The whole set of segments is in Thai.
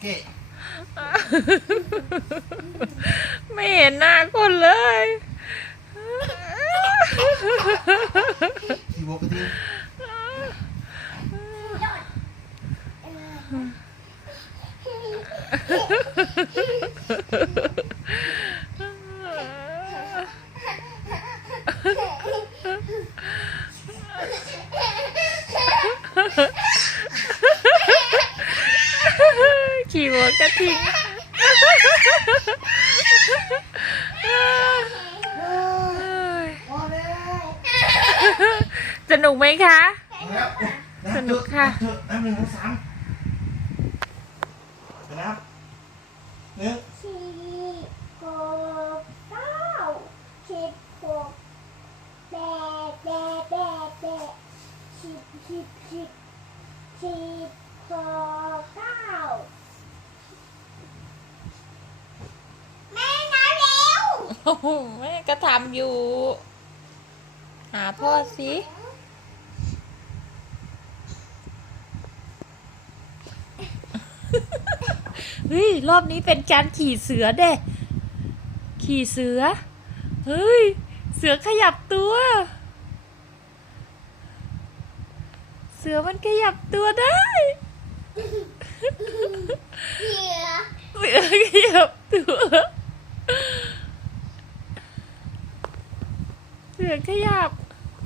เกะไม่เห็นหน้าคนเลยทีโบกที ขี่หัวกระทิงสนุกไหมคะ สนุกค่ะน้ำหนึ่งน้ำสามไปนับหนึ่งสี่หกเก้าสิบหกแปดแปดแปดแปดสิบสิบสิบสิบหกเก้าแม่นะเร็ว โอ้โห แม่ก็ทำอยู่ หาพ่อสิเฮ้ย รอบนี้เป็นการขี่เสือเด้ ขี่เสือ เฮ้ย เสือขยับตัว เสือมันขยับตัวได้ เสือเสือขยับตัว เสือขยับ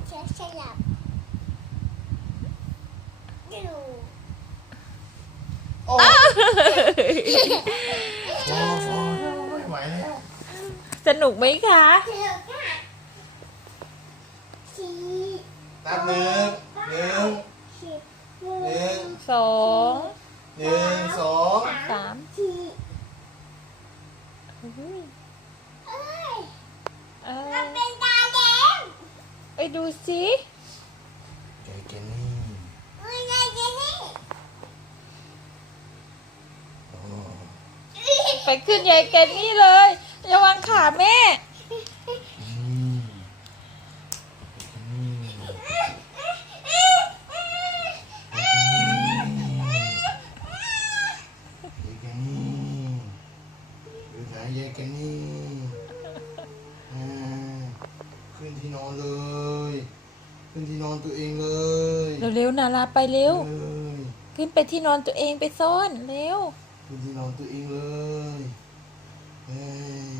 เสือสลับดูโอ้โอ้โอ้ไม่ไหวแล้วสนุกไหมคะเสือค่ะสี่นับหนึ่งหนึ่งสิบหนึ่งสองหนึ่งสองสามสี่เฮ้ยเอ้ย ไปดูสิเจเจนี่ไม่ไงเนี่ไปขึ้นยายแกนนี่เลยระวังขาแม่อืมเจนี่เจนี่ดูสายเจเจนี่ ที่นอนเลย ขึ้นที่นอนตัวเองเลยเร็วๆนาราไปเร็ว เลยขึ้นไปที่นอนตัวเองไปซ่อนเร็ว ขึ้นที่นอนตัวเองเลยเอ้ย